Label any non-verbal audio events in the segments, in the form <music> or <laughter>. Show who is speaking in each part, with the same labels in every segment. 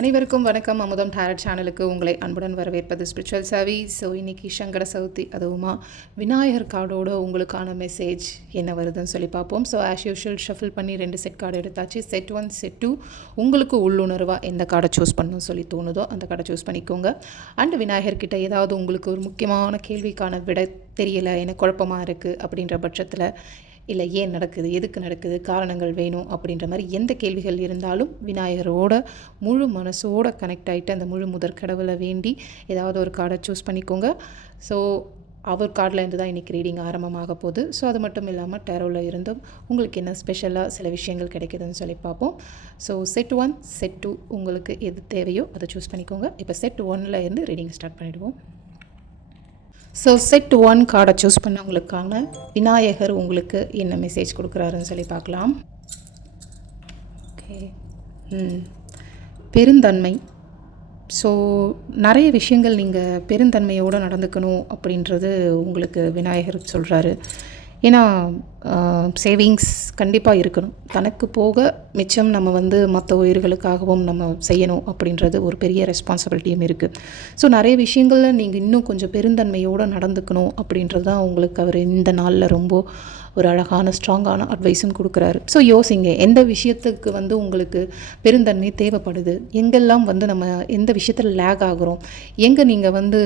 Speaker 1: அனைவருக்கும் வணக்கம். அமுதம் டேரட் சேனலுக்கு உங்களை அன்புடன் வரவேற்பது ஸ்பிரிச்சுவல் சவி ஸோ இன்னைக்கு சங்கட சவுத்தி அதுவுமா விநாயகர் கார்டோட உங்களுக்கான மெசேஜ் என்ன வருதுன்னு சொல்லி பார்ப்போம். ஸோ ஆஸ் யூஷுவல் ஷஃபில் பண்ணி ரெண்டு செட் கார்டு எடுத்தாச்சு. செட் ஒன் செட் டூ உங்களுக்கு உள்ளுணர்வாக எந்த கார்டை சூஸ் பண்ணணும்னு சொல்லி தோணுதோ அந்த கார்டை சூஸ் பண்ணிக்கோங்க. அண்ட் விநாயகர்கிட்ட ஏதாவது உங்களுக்கு ஒரு முக்கியமான கேள்விக்கான விட தெரியலை எனக்கு குழப்பமாக இருக்குது அப்படின்ற பட்சத்தில் இல்லை ஏன் நடக்குது? எதுக்கு நடக்குது? காரணங்கள் வேணும் அப்படின்ற மாதிரி எந்த கேள்விகள் இருந்தாலும் விநாயகரோட முழு மனசோட கனெக்ட் ஆகிட்டு அந்த முழு முதற் கடவுளை வேண்டி ஏதாவது ஒரு கார்டை சூஸ் பண்ணிக்கோங்க. ஸோ அவர் கார்டில் இருந்து தான் இன்றைக்கி ரீடிங் ஆரம்பமாக போகுது. ஸோ அது மட்டும் இல்லாமல் டேரோவில் இருந்தும் உங்களுக்கு என்ன ஸ்பெஷலாக சில விஷயங்கள் கிடைக்குதுன்னு சொல்லி பார்ப்போம். So set one set two உங்களுக்கு எது தேவையோ அதை சூஸ் பண்ணிக்கோங்க. இப்போ செட் ஒன்னில் இருந்து ரீடிங் ஸ்டார்ட் பண்ணிவிடுவோம் ஸோ செட் ஒன் கார்டை சூஸ் பண்ணவங்களுக்கான விநாயகர் உங்களுக்கு என்ன மெசேஜ் கொடுக்குறாருன்னு சொல்லி பார்க்கலாம். ஓகே ம். பெருந்தன்மை. ஸோ நிறைய விஷயங்கள் நீங்கள் பெருந்தன்மையோடு நடந்துக்கணும் அப்படின்றது உங்களுக்கு விநாயகர் சொல்கிறாரு ஏன்னா சேவிங்ஸ் கண்டிப்பாக இருக்கணும். தனக்கு போக மிச்சம் நம்ம வந்து மற்ற உயிர்களுக்காகவும் நம்ம செய்யணும் அப்படின்றது ஒரு பெரிய ரெஸ்பான்சிபிலிட்டியும் இருக்குது ஸோ நிறைய விஷயங்களில் நீங்கள் இன்னும் கொஞ்சம் பெருந்தன்மையோடு நடந்துக்கணும் அப்படின்றது தான் உங்களுக்கு அவர் இந்த நாளில் ரொம்ப ஒரு அழகான ஸ்ட்ராங்கான அட்வைஸும் கொடுக்குறாரு. ஸோ யோசிங்க எந்த விஷயத்துக்கு வந்து உங்களுக்கு பெருந்தன்மை தேவைப்படுது? எங்கெல்லாம் வந்து நம்ம எந்த விஷயத்தில் லேக் ஆகுறோம்? எங்கே நீங்கள் வந்து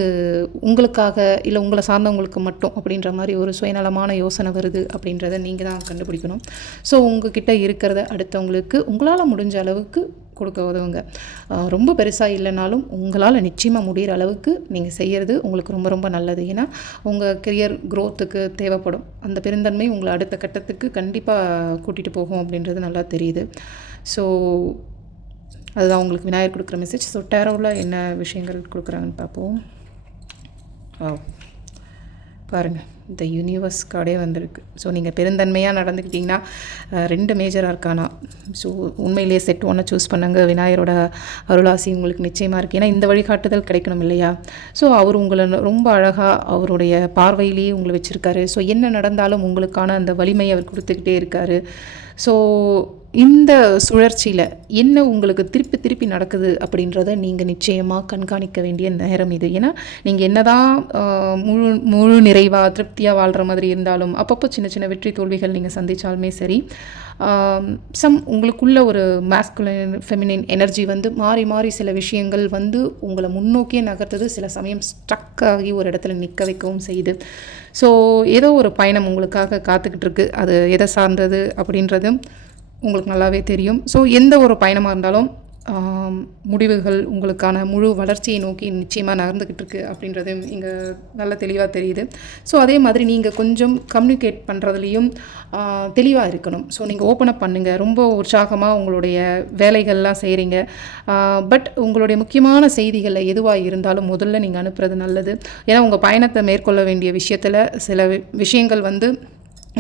Speaker 1: உங்களுக்காக இல்லை உங்களை சார்ந்தவங்களுக்கு மட்டும் அப்படின்ற மாதிரி ஒரு சுயநலமான யோசனை வருது அப்படின்றத நீங்கள் தான் கண்டுபிடிக்கணும். ஸோ உங்ககிட்ட இருக்கிறத அடுத்தவங்களுக்கு உங்களால் முடிஞ்ச அளவுக்கு கொடுக்க உதவுங்க. ரொம்ப பெருசாக இல்லைனாலும் உங்களால் நிச்சயமாக முடிகிற அளவுக்கு நீங்கள் செய்கிறது உங்களுக்கு ரொம்ப ரொம்ப நல்லது. ஏன்னா உங்கள் கெரியர் க்ரோத்துக்கு தேவைப்படும். அந்த பெருந்தன்மை உங்களை அடுத்த கட்டத்துக்கு கண்டிப்பாக கூட்டிகிட்டு போகும் அப்படின்றது நல்லா தெரியுது. ஸோ அதுதான் உங்களுக்கு விநாயகர் கொடுக்குற மெசேஜ் ஸோ டேரோவில் என்ன விஷயங்கள் கொடுக்குறாங்கன்னு பார்ப்போம். பாருங்கள் இந்த யூனிவர்ஸ் கார்டே வந்திருக்கு. ஸோ நீங்கள் பெருந்தன்மையாக நடந்துக்கிட்டிங்கன்னா ரெண்டு மேஜராக இருக்கானா? ஸோ உண்மையிலேயே செட் ஒன்றை சூஸ் பண்ணுங்க. விநாயகரோட அருளாசி உங்களுக்கு நிச்சயமாக இருக்குது ஏன்னா இந்த வழிகாட்டுதல் கிடைக்கணும் இல்லையா? ஸோ அவர் உங்களை ரொம்ப அழகாக அவருடைய பார்வையிலேயே உங்களை வச்சுருக்காரு. ஸோ என்ன நடந்தாலும் உங்களுக்கான அந்த வலிமையை அவர் கொடுத்துக்கிட்டே இருக்காரு. ஸோ இந்த சுழற்சியில் என்ன உங்களுக்கு திருப்பி திருப்பி நடக்குது அப்படின்றத நீங்கள் நிச்சயமாக கண்காணிக்க வேண்டிய நேரம் இது. ஏன்னா நீங்கள் என்ன தான் முழு முழு நிறைவாக திருப்தியாக வாழ்கிற மாதிரி இருந்தாலும் அப்பப்போ சின்ன சின்ன வெற்றி தோல்விகள் நீங்கள் சந்தித்தாலுமே சரி. சம் உங்களுக்குள்ள ஒரு மேஸ்குலின் ஃபெமினின் எனர்ஜி வந்து மாறி மாறி சில விஷயங்கள் வந்து உங்களை முன்னோக்கியே நகர்த்தது. சில சமயம் ஸ்ட்ரக் ஆகி ஒரு இடத்துல நிற்க வைக்கவும் செய்யுது. ஸோ ஏதோ ஒரு பயணம் உங்களுக்காக காத்துக்கிட்டு இருக்கு. அது எதை சார்ந்தது அப்படின்றது உங்களுக்கு நல்லாவே தெரியும். ஸோ எந்த ஒரு பயணமாக இருந்தாலும் முடிவுகள் உங்களுக்கான முழு வளர்ச்சியை நோக்கி நிச்சயமாக நகர்ந்துக்கிட்டு இருக்குது அப்படின்றது இங்கே நல்ல தெளிவாக தெரியுது. ஸோ அதே மாதிரி நீங்கள் கொஞ்சம் கம்யூனிகேட் பண்ணுறதுலையும் தெளிவாக இருக்கணும். ஸோ நீங்கள் ஓப்பன் அப் பண்ணுங்கள் ரொம்ப உற்சாகமாக உங்களுடைய வேலைகள்லாம் செய்கிறீங்க பட் உங்களுடைய முக்கியமான செய்திகளில் எதுவாக இருந்தாலும் முதல்ல நீங்கள் அனுப்புறது நல்லது. ஏன்னா உங்கள் பயணத்தை மேற்கொள்ள வேண்டிய விஷயத்தில் சில விஷயங்கள் வந்து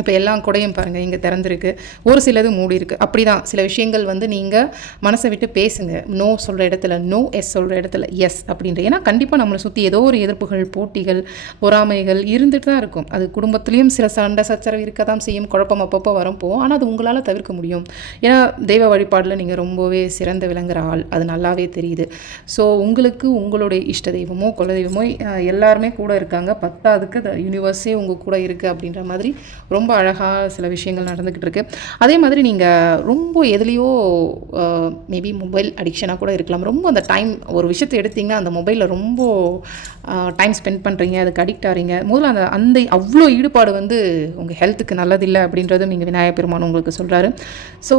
Speaker 1: இப்போ எல்லா கூடையும் பாருங்கள் இங்கே திறந்துருக்கு. ஒரு சிலது மூடி இருக்குது அப்படி தான் சில விஷயங்கள் வந்து நீங்கள் மனசை விட்டு பேசுங்க. நோ சொல்கிற இடத்துல நோ எஸ் சொல்கிற இடத்துல எஸ் அப்படின்ற. ஏன்னா கண்டிப்பாக நம்மளை சுற்றி ஏதோ ஒரு எதிர்ப்புகள் போட்டிகள் பொறாமைகள் இருந்துட்டு தான் இருக்கும். அது குடும்பத்துலேயும் சில சண்டை சச்சரவு இருக்க தான் செய்யும். குழப்பம் அப்பப்போ வரும் போகும். ஆனால் அது உங்களால் தவிர்க்க முடியும். ஏன்னா தெய்வ வழிபாடில் நீங்கள் ரொம்பவே சிறந்து விளங்குற ஆள். அது நல்லாவே தெரியுது. ஸோ உங்களுக்கு உங்களுடைய இஷ்ட தெய்வமோ குலதெய்வமோ எல்லாருமே கூட இருக்காங்க. பத்தாவதுக்கு யூனிவர்ஸே உங்கள் கூட இருக்குது அப்படின்ற மாதிரி ரொம்ப ரொம்ப அழகாக சில விஷயங்கள் நடந்துக்கிட்டு இருக்குது அதே மாதிரி நீங்கள் ரொம்ப எதுலேயோ மேபி மொபைல் அடிக்ஷனாக கூட இருக்கலாம். ரொம்ப அந்த டைம் ஒரு விஷயத்தை எடுத்தீங்கன்னா அந்த மொபைலில் ரொம்ப டைம் ஸ்பெண்ட் பண்ணுறீங்க அதுக்கு அடிக்ட் ஆகிறீங்க முதல்ல அந்த அந்த அவ்வளோ ஈடுபாடு வந்து உங்கள் ஹெல்த்துக்கு நல்லதில்லை அப்படின்றதும் இங்கே விநாயகப் பெருமான் உங்களுக்கு சொல்கிறாரு ஸோ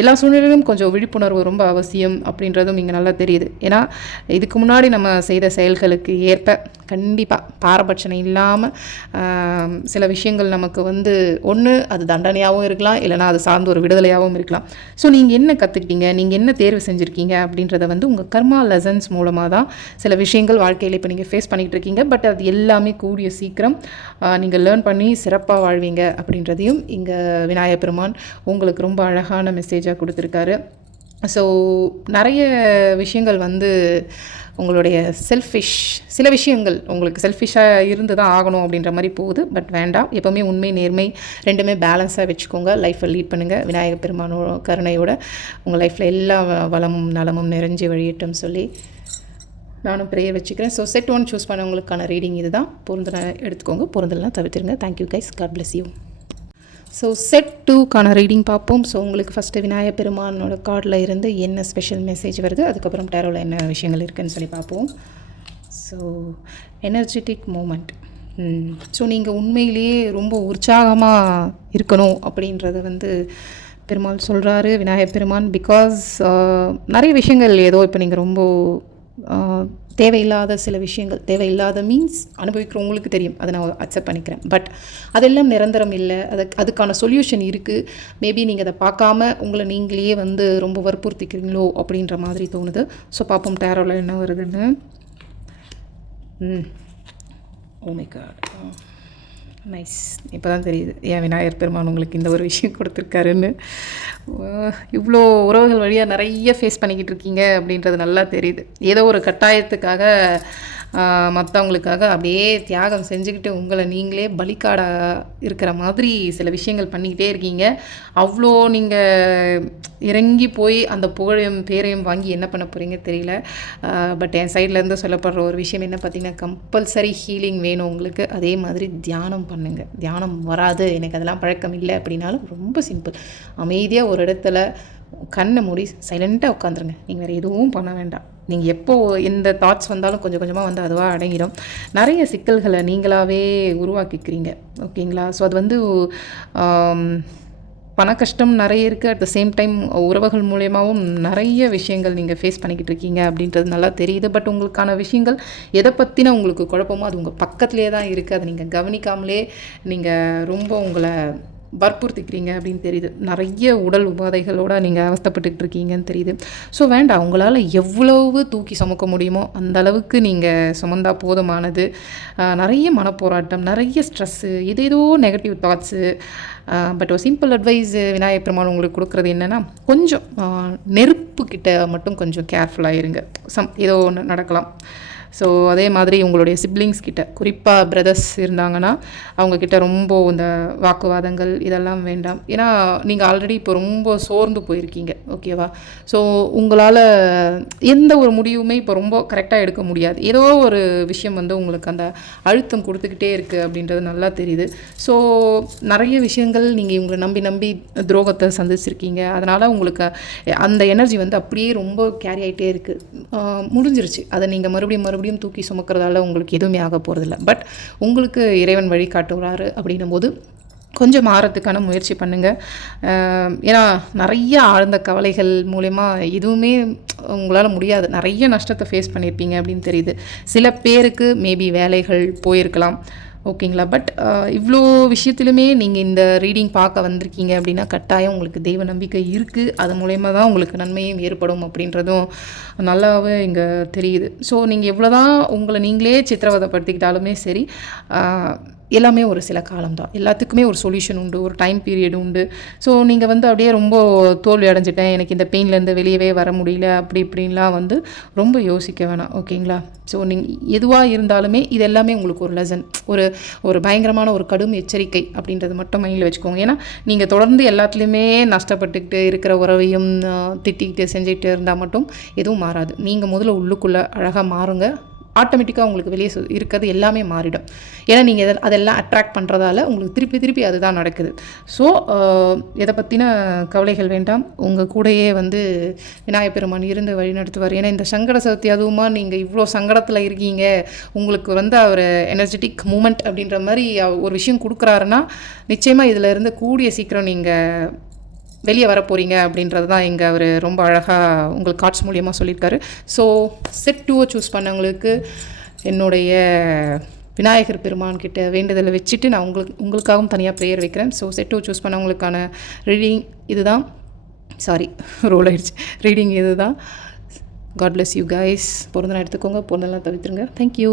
Speaker 1: எல்லா சூழ்நிலையிலும் கொஞ்சம் விழிப்புணர்வு ரொம்ப அவசியம் அப்படின்றதும் இங்கே நல்லா தெரியுது. ஏன்னா இதுக்கு முன்னாடி நம்ம செய்த செயல்களுக்கு ஏற்ப கண்டிப்பாக பாரபட்சனை இல்லாமல் சில விஷயங்கள் நமக்கு வந்து ஒன்று அது தண்டனையாகவும் இருக்கலாம் இல்லைனா அது சார்ந்த ஒரு விடுதலையாகவும் இருக்கலாம். ஸோ நீங்கள் என்ன கற்றுக்கிட்டீங்க நீங்கள் என்ன தேர்வு செஞ்சுருக்கீங்க? அப்படின்றத வந்து உங்கள் கர்மா லெசன்ஸ் மூலமாக தான் சில விஷயங்கள் வாழ்க்கையில் இப்போ நீங்கள் ஃபேஸ் பண்ணிகிட்டு இருக்கீங்க. பட் அது எல்லாமே கூடிய சீக்கிரம் நீங்கள் லேர்ன் பண்ணி சிறப்பாக வாழ்வீங்க அப்படின்றதையும் இங்கே விநாயகப் பெருமான் உங்களுக்கு ரொம்ப அழகான மெசேஜாக கொடுத்துருக்காரு. ஸோ நிறைய விஷயங்கள் வந்து உங்களுடைய செல்ஃபிஷ் சில விஷயங்கள் உங்களுக்கு செல்ஃபிஷாக இருந்து தான் ஆகணும் அப்படின்ற மாதிரி போகுது. பட் வேண்டாம். எப்போவுமே உண்மை நேர்மை ரெண்டுமே பேலன்ஸாக வச்சுக்கோங்க. லைஃப்பை லீட் பண்ணுங்கள் விநாயகர் பெருமானோ கருணையோட உங்கள் லைஃப்பில் எல்லா வளமும் நலமும் நிறைஞ்சு வழியட்டும் சொல்லி நானும் ப்ரேயர் வச்சுக்கிறேன். ஸோ செட் ஒன் சூஸ் பண்ணவங்களுக்கான ரீடிங் இது தான் பொருந்தின எடுத்துக்கோங்க. பொருந்தலாம் தவிர்த்துருங்க. Thank you guys God bless you so set டூக்கான reading பார்ப்போம். ஸோ உங்களுக்கு ஃபஸ்ட்டு விநாய பெருமானோட கார்டில் இருந்து என்ன ஸ்பெஷல் மெசேஜ் வருது? அதுக்கப்புறம் டேரோவில் என்ன விஷயங்கள் இருக்குதுன்னு சொல்லி பார்ப்போம். ஸோ எனர்ஜெட்டிக் மூமெண்ட் ஸோ நீங்கள் உண்மையிலேயே ரொம்ப உற்சாகமாக இருக்கணும் அப்படின்றத வந்து பெருமாள் சொல்கிறாரு விநாயகப் பெருமான் பிகாஸ் நிறைய விஷயங்கள் ஏதோ இப்போ நீங்கள் ரொம்ப தேவையில்லாத சில விஷயங்கள் தேவையில்லாத மீன்ஸ் அனுபவிக்கிறவங்களுக்கு தெரியும். அதை நான் அக்செப்ட் பண்ணிக்கிறேன். பட் அதெல்லாம் நிரந்தரம் இல்லை. அது அதுக்கான சொல்யூஷன் இருக்குது மேபி நீங்கள் அதை பார்க்காம உங்களை நீங்களே வந்து ரொம்ப வற்புறுத்திக்கிறீங்களோ அப்படின்ற மாதிரி தோணுது. ஸோ பார்ப்போம் டேரோவில் என்ன வருதுன்னு. ம். Oh ஓமே கார்டு நைஸ் இப்போ தான் தெரியுது. ஏன் விநாயகர் பெருமான் உங்களுக்கு இந்த ஒரு விஷயம் கொடுத்துருக்காருன்னு. இவ்வளோ உறவுகள் வழியாக நிறைய ஃபேஸ் பண்ணிக்கிட்டு இருக்கீங்க அப்படின்றது நல்லா தெரியுது. ஏதோ ஒரு கட்டாயத்துக்காக மற்றவங்களுக்காக அப்படியே தியாகம் செஞ்சுக்கிட்டு உங்களை நீங்களே பலிக்காடாக இருக்கிற மாதிரி சில விஷயங்கள் பண்ணிக்கிட்டே இருக்கீங்க. அவ்வளோ நீங்கள் இறங்கி போய் அந்த புகழையும் பேரையும் வாங்கி என்ன பண்ண போகிறீங்க தெரியல. பட் என் சைட்லேருந்து சொல்லப்படுற ஒரு விஷயம் என்ன பார்த்தீங்கன்னா கம்பல்சரி ஹீலிங் வேணும் உங்களுக்கு. அதே மாதிரி தியானம் பண்ணுங்கள் தியானம் வராது. எனக்கு அதெல்லாம் பழக்கம் இல்லை அப்படின்னாலும் ரொம்ப சிம்பிள் அமைதியாக ஒரு இடத்துல கண்ணை மூடி சைலண்ட்டாக உட்காந்துருங்க நீங்கள் வேறு எதுவும் பண்ண வேண்டாம். நீங்கள் எப்போ எந்த தாட்ஸ் வந்தாலும் கொஞ்சம் கொஞ்சமாக வந்து அதுவாக அடங்கிடும். நிறைய சிக்கல்களை நீங்களாகவே உருவாக்கிக்கிறீங்க. ஓகேங்களா? ஸோ அது வந்து பண கஷ்டம் நிறைய இருக்குது அட் த சேம் டைம் உறவுகள் மூலயமாவும் நிறைய விஷயங்கள் நீங்கள் ஃபேஸ் பண்ணிக்கிட்டு இருக்கீங்க அப்படின்றது நல்லா தெரியுது. பட் உங்களுக்கான விஷயங்கள் எதை பற்றின உங்களுக்கு குழப்பமோ அது உங்கள் பக்கத்துலேயே தான் இருக்குது அதை நீங்கள் கவனிக்காமலே நீங்கள் ரொம்ப உங்களை வற்புறுத்திக்கிறீங்க அப்படின்னு தெரியுது. நிறைய உடல் உபாதைகளோடு நீங்கள் அவஸ்தப்பட்டுக்கிட்டு இருக்கீங்கன்னு தெரியுது. ஸோ வேண்டாம். உங்களால் எவ்வளவு தூக்கி சுமக்க முடியுமோ அந்த அளவுக்கு நீங்கள் சுமந்தா போதுமானது. நிறைய மனப்போராட்டம் நிறைய ஸ்ட்ரெஸ்ஸு ஏதேதோ நெகட்டிவ் தாட்ஸு பட் ஒரு சிம்பிள் அட்வைஸ் விநாயகப் பெருமாள் உங்களுக்கு கொடுக்குறது என்னென்னா கொஞ்சம் நெருப்புக்கிட்ட மட்டும் கொஞ்சம் கேர்ஃபுல்லாக இருங்க. சம் ஏதோ ஒன்று நடக்கலாம். ஸோ அதே மாதிரி உங்களுடைய சிப்ளிங்ஸ் கிட்ட குறிப்பாக பிரதர்ஸ் இருந்தாங்கன்னா அவங்கக்கிட்ட ரொம்ப இந்த வாக்குவாதங்கள் இதெல்லாம் வேண்டாம். ஏன்னா நீங்கள் ஆல்ரெடி இப்போ ரொம்ப சோர்ந்து போயிருக்கீங்க ஓகேவா ஸோ உங்களால் எந்த ஒரு முடிவுமே இப்போ ரொம்ப கரெக்டாக எடுக்க முடியாது. ஏதோ ஒரு விஷயம் வந்து உங்களுக்கு அந்த அழுத்தம் கொடுத்துக்கிட்டே இருக்குது அப்படின்றது நல்லா தெரியுது. ஸோ நிறைய விஷயங்கள் நீங்கள் இவங்களை நம்பி நம்பி துரோகத்தை சந்திச்சிருக்கீங்க. அதனால் உங்களுக்கு அந்த எனர்ஜி வந்து அப்படியே ரொம்ப கேரி ஆகிட்டே இருக்குது முடிஞ்சிருச்சு. அதை நீங்கள் மறுபடியும் மறுபடியும் முடியும் தூக்கி சுமக்கிறதால உங்களுக்கு எதுவுமே ஆக போகிறதில்ல பட் உங்களுக்கு இறைவன் வழி காட்டுகிறாரு அப்படின்னும் போது கொஞ்சம் மாறத்துக்கான முயற்சி பண்ணுங்கள் ஏன்னா நிறைய ஆழ்ந்த கவலைகள் மூலயமா எதுவுமே உங்களால் முடியாது. நிறைய நஷ்டத்தை ஃபேஸ் பண்ணியிருப்பீங்க அப்படின்னு தெரியுது. சில பேருக்கு மேபி வேலைகள் போயிருக்கலாம். ஓகேங்களா? பட் இவ்வளோ விஷயத்துலையுமே நீங்கள் இந்த ரீடிங் பார்க்க வந்திருக்கீங்க அப்படின்னா கட்டாயம் உங்களுக்கு தெய்வ நம்பிக்கை இருக்குது அது மூலயமா தான் உங்களுக்கு நன்மையும் ஏற்படும் அப்படின்றதும் நல்லாவே இங்கே தெரியுது. ஸோ நீங்கள் எவ்வளோ தான் உங்களை நீங்களே சித்திரவதைப்படுத்திக்கிட்டாலுமே சரி எல்லாமே ஒரு சில காலம் தான் எல்லாத்துக்குமே ஒரு சொல்யூஷன் உண்டு ஒரு டைம் பீரியட் உண்டு. ஸோ நீங்கள் வந்து அப்படியே ரொம்ப தோல்வி அடைஞ்சிட்டேன். எனக்கு இந்த பெயின்லேருந்து வெளியவே வர முடியல அப்படி இப்படின்லாம் வந்து ரொம்ப யோசிக்க வேணாம். ஓகேங்களா ஸோ நீங்கள் எதுவாக இருந்தாலுமே இது எல்லாமே உங்களுக்கு ஒரு லெசன் ஒரு ஒரு பயங்கரமான ஒரு கடும் எச்சரிக்கை அப்படின்றது மட்டும் மைண்டில் வச்சுக்கோங்க. ஏன்னா நீங்கள் தொடர்ந்து எல்லாத்துலேயுமே நஷ்டப்பட்டுக்கிட்டு இருக்கிற உறவையும் திட்டிக்கிட்டு செஞ்சுக்கிட்டு இருந்தால் மட்டும் எதுவும் மாறாது. நீங்கள் முதல்ல உள்ளுக்குள்ளே அழகாக மாறுங்க. ஆட்டோமேட்டிக்காக உங்களுக்கு வெளியே இருக்கிறது எல்லாமே மாறிடும். ஏன்னா நீங்கள் அதெல்லாம் அட்ராக்ட் பண்ணுறதால உங்களுக்கு திருப்பி திருப்பி அதுதான் நடக்குது. ஸோ எதை பற்றின கவலைகள் வேண்டாம். உங்கள் கூடையே வந்து விநாயகப் பெருமான் இருந்து வழி நடத்துவார். ஏன்னா இந்த சங்கட சதுர்த்தி அதுவுமா நீங்கள் இவ்வளோ சங்கடத்தில் இருக்கீங்க. உங்களுக்கு வந்து அவர் எனர்ஜெட்டிக் மூமெண்ட் அப்படின்ற மாதிரி ஒரு விஷயம் கொடுக்குறாருன்னா நிச்சயமாக இதில் இருந்து கூடிய சீக்கிரம் நீங்கள் வெளியே வர போகிறீங்க அப்படின்றது தான் இங்கே அவர் ரொம்ப அழகாக உங்களுக்கு கார்ட்ஸ் மூலியமாக சொல்லியிருக்காரு. ஸோ செட் டூவை சூஸ் பண்ணவங்களுக்கு என்னுடைய விநாயகர் பெருமான் கிட்ட வேண்டுதலை வச்சுட்டு நான் உங்களுக்கு உங்களுக்காகவும் தனியாக ப்ரேயர் வைக்கிறேன். ஸோ செட் டூ சூஸ் பண்ணவங்களுக்கான ரீடிங் இதுதான். சாரி ரோல் <laughs> ஆயிடுச்சு. ரீடிங் இது தான் காட் பிளஸ் யூ கைஸ் பிறந்தநாள் எடுத்துக்கோங்க. பிறந்தநாள் தவிர்த்துருங்க. தேங்க்யூ